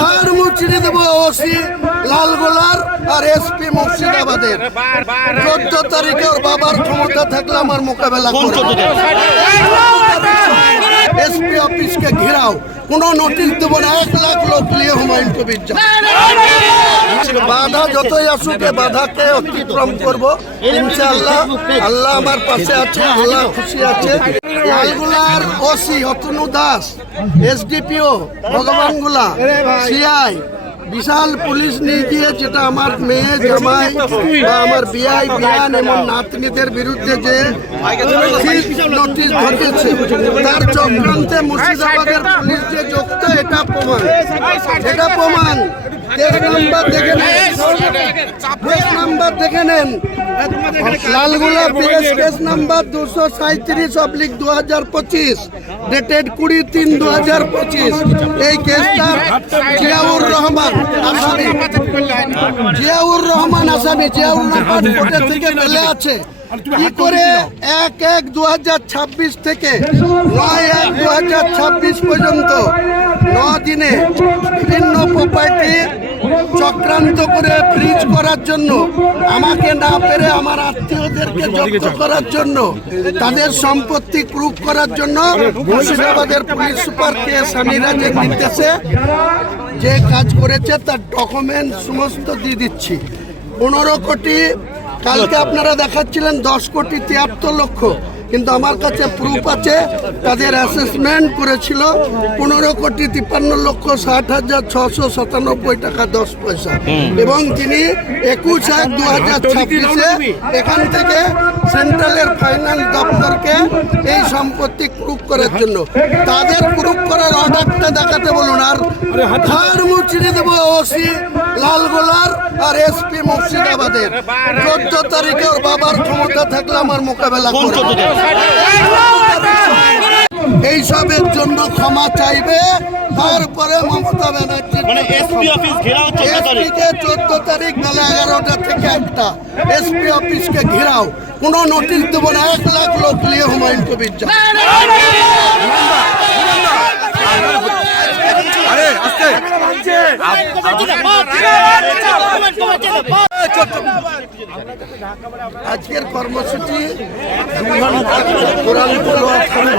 হার মুছিয়ে দেবো ওসি লালগোলার আর এসপি মুর্শিদাবাদের 14 তারিখে ওর বাবার ক্ষমতা থাকলে আমার মোকাবেলা করবে। এসপি অফিসকে ঘেরাও, কোনো নোটিশ দেবো না, 1 লাখ লোক নিয়ে হুমায়ুন কবির যাও। বাধা যতই আসুক বাধাকে অতিক্রম করবো ইনশাআল্লাহ। আল্লাহ আমার পাশে আছে, আল্লাহ খুশি আছে। লালগোলার OC Atanu Das, SDPO Bhagabangola, CI বিশাল পুলিশ নিয়ে গিয়ে যেটা আমার মেয়ে জামাই বা আমার বিআই বিয়ান এবং নাতনিদের বিরুদ্ধে যে নোটিশ ঘটেছে তার চক্রান্তে মুর্শিদাবাদের পুলিশ যে যুক্ত এটা প্রমাণ। কেস নাম্বার দেখে নেন, লালগোলা কেস নাম্বার 237/2025 ডেটেড 20-3-2025। এই কেসটা জিয়াউর রহমান আসামি জিয়াউর রহমান কোর্ট থেকে বেলে আছে। কি করে 1-1-2026 থেকে 9-1-2026 পর্যন্ত 9 দিনে বিভিন্ন প্রপার্টি চক্রান্ত করে ফ্রিজ করার জন্য, আমাকে না পেরে আমার আত্মীয়দেরকে জব্দ করার জন্য, তাদের সম্পত্তি প্রুফ করার জন্য মুর্শিদাবাদের পুলিশ সুপার কে সামিরাজের নির্দেশে যে কাজ করেছে তার ডকুমেন্ট সমস্ত দিয়ে দিচ্ছি। 15 কোটি, কালকে আপনারা দেখাচ্ছিলেন 10 কোটি 73 লক্ষ, কিন্তু আমার কাছে প্রুফ আছে তাদের অ্যাসেসমেন্ট করেছিল 15,53,60,697 টাকা 10 পয়সা। এবং তিনি 21-1-2026 এখান থেকে সেন্ট্রালের ফাইন্যান্স দপ্তরকে এই সম্পত্তি প্রুফ করার জন্য তাদের প্রুফ করার অর্ডারটা দেখাতে বলুন। আর হার মুছিয়ে দেবো ওসি লালগোলার আর এসপি মুর্শিদাবাদের 14 তারিখে ওর বাবার ক্ষমতা থাকলে আমার মোকাবেলা করবে। এইসবের জন্য ক্ষমা চাইবে, তারপরে মমতা ব্যানার্জি এসপিকে 14 তারিখ বেলা 11টা থেকে 1টা এসপি অফিসকে ঘেরাও, কোনো নোটিশ দেবো না, 1 লাখ লোক নিয়ে হুমায়ুন কবির যাও। আজকের কর্মসূচি 2 ঘন্টা কোরআন তেলাওয়াত হবে,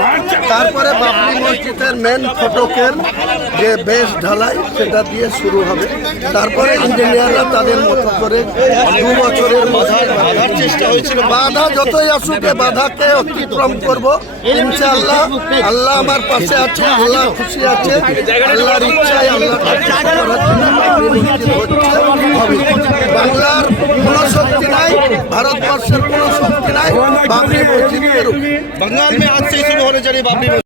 তারপরে বাবরি মসজিদের মেন ফটকের যে বেশ ঢালাই সেটা দিয়ে শুরু হবে। তারপরে ইঞ্জিনিয়াররা তাদের মতো করে 2 বছরের বাধার চেষ্টা হয়েছিল, বাধা যতই আসুক বাধাকে অতিক্রম করবো ইনশাআল্লাহ। আল্লাহ আমার পাশে আছে, আল্লাহ খুশি আছে, আল্লাহর ইচ্ছায় আল্লাহ হবে। বাংলার কোনো শক্তি নাই, ভারতবর্ষের কোনো শক্তি নাই বাবরি মসজিদ। बंगाल में आज से शुरू होने जा रही बाबरी